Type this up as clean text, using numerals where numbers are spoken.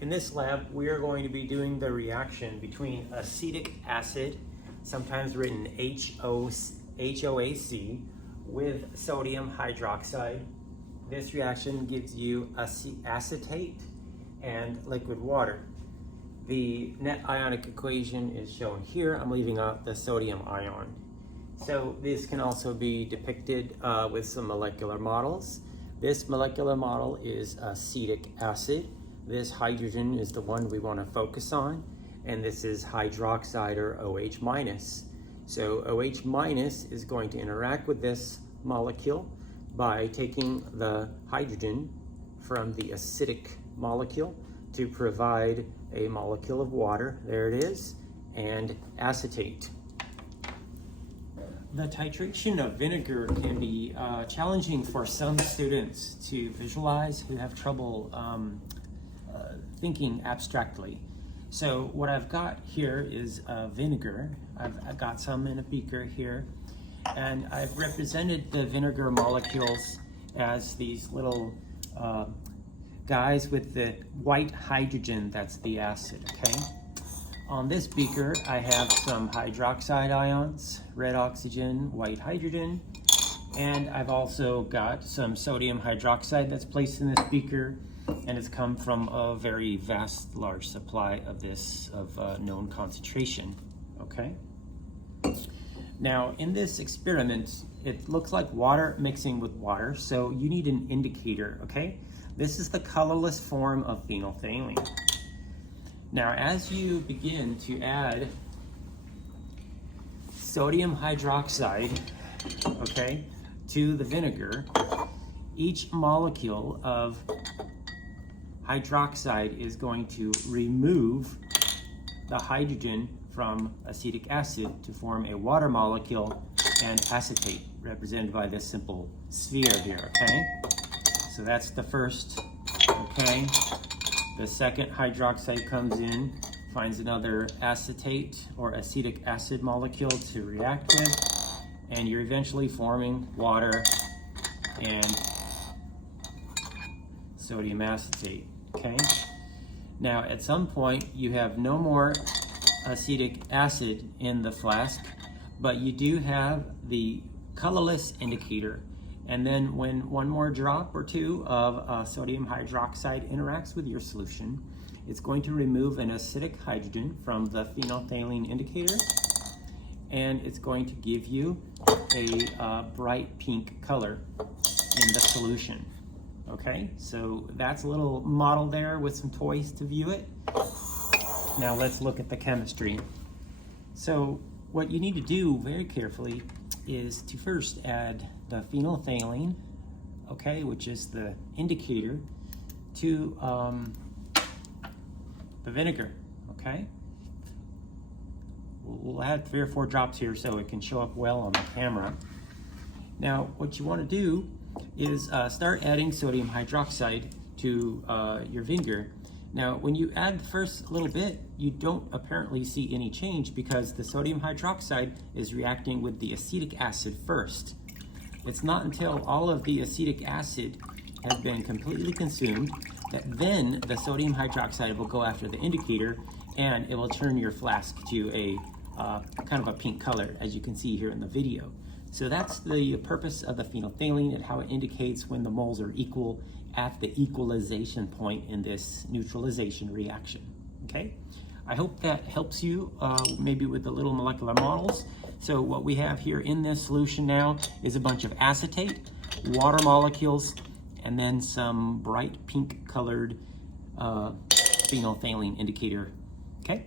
In this lab, we are going to be doing the reaction between acetic acid, sometimes written HOAC, with sodium hydroxide. This reaction gives you acetate and liquid water. The net ionic equation is shown here. I'm leaving out the sodium ion. So this can also be depicted with some molecular models. This molecular model is acetic acid. This hydrogen is the one we want to focus on, and this is hydroxide, or OH minus. So OH minus is going to interact with this molecule by taking the hydrogen from the acidic molecule to provide a molecule of water, there it is, and acetate. The titration of vinegar can be challenging for some students to visualize who have trouble thinking abstractly. So what I've got here is vinegar. I've got some in a beaker here, and I've represented the vinegar molecules as these little guys with the white hydrogen, that's the acid, okay? On this beaker, I have some hydroxide ions, red oxygen, white hydrogen, and I've also got some sodium hydroxide that's placed in this beaker, and it's come from a very vast, large supply of this known concentration, okay? Now, in this experiment, it looks like water mixing with water, so you need an indicator, okay? This is the colorless form of phenolphthalein. Now, as you begin to add sodium hydroxide, okay, to the vinegar, each molecule of hydroxide is going to remove the hydrogen from acetic acid to form a water molecule and acetate, represented by this simple sphere here, okay? So that's the first, okay? The second hydroxide comes in, finds another acetate or acetic acid molecule to react with, and you're eventually forming water and sodium acetate, okay? Now, at some point, you have no more acetic acid in the flask, but you do have the colorless indicator. And then when one more drop or two of sodium hydroxide interacts with your solution, it's going to remove an acidic hydrogen from the phenolphthalein indicator, and it's going to give you a bright pink color in the solution. Okay, so that's a little model there with some toys to view it. Now let's look at the chemistry. So what you need to do very carefully is to first add the phenolphthalein, okay, which is the indicator, to the vinegar, okay? We'll add 3 or 4 drops here so it can show up well on the camera. Now, what you want to do is start adding sodium hydroxide to your vinegar. Now, when you add the first little bit, you don't apparently see any change because the sodium hydroxide is reacting with the acetic acid first. It's not until all of the acetic acid has been completely consumed that then the sodium hydroxide will go after the indicator, and it will turn your flask to a kind of a pink color, as you can see here in the video. So that's the purpose of the phenolphthalein and how it indicates when the moles are equal at the equalization point in this neutralization reaction, okay? I hope that helps you maybe with the little molecular models. So what we have here in this solution now is a bunch of acetate, water molecules, and then some bright pink colored phenolphthalein indicator, okay?